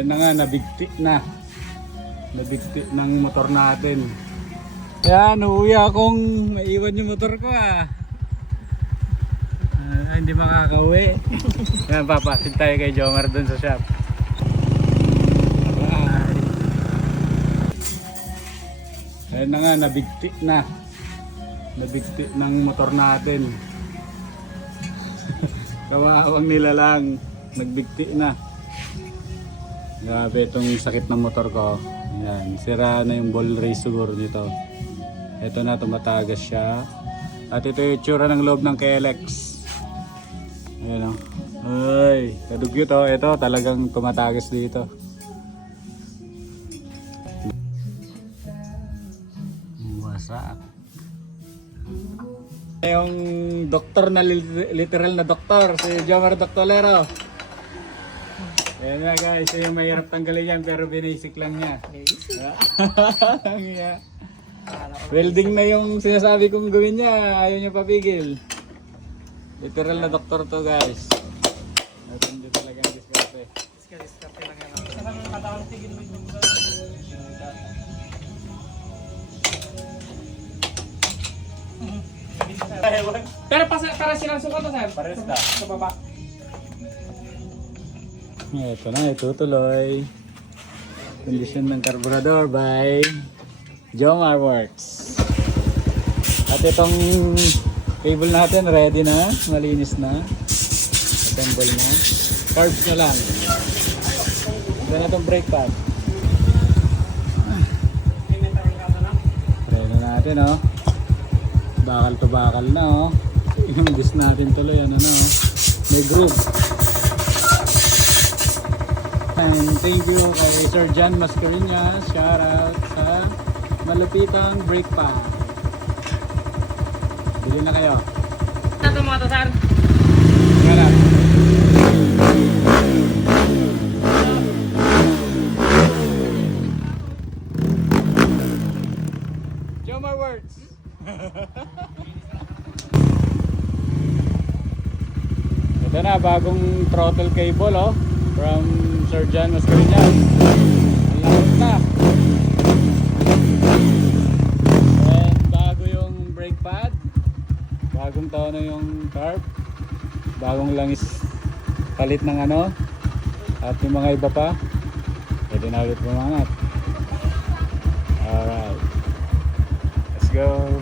Ayun na nga, nabigti na. Nabigti ng motor natin. Yan, uuwi akong maiwan yung motor ko hindi makakauwi. Yan, papasin tayo kay Jomar dun sa shop. Bye. Ayun na nga, nabigti na. Nabigti ng motor natin. Kawawang nila lang. Nagbigti na. Grabe itong sakit ng motor ko. Ayan, sira na yung ball race siguro dito. Ito na, tumatagas siya. At ito yung tsura ng loob ng KLX. Ayan o. Ay, kadugyot o. Ito talagang tumatagas dito. Wasak. Yung doktor na literal na doktor, si Jomar Doctolero. Ayan na guys, yung mahirap tanggalin yan pero binasic lang niya. Yeah. Welding na yung sinasabi kong gawin niya, ayaw niya papigil. Literal na doktor to guys. Natin dito talaga ang diskarte. Diskarte lang yan. Kasama ng katawang tigil mo yung pero para silang sukat na sir? Pares na. Sa baba. Ito na, itutuloy. Condition ng carburetor by Jomar Works. At itong cable natin ready na, malinis na. Assemble na. Carbs nyo lang. Ito na itong brake pad. Try na natin bakal to bakal na yung disc natin tuloy ano na may groove. And thank you kay Sir John Mascareñas, shout out sa malupitang brake pad. Bili na kayo. Ito mga to sir. Tara. Jomar Works. Ito na, bagong throttle cable from Sir John Mascareñas. Malawit na. And bago yung brake pad. Bagong taon na yung carb. Bagong langis palit ng at yung mga iba pa pwede na ulit pumangat. Alright, let's go.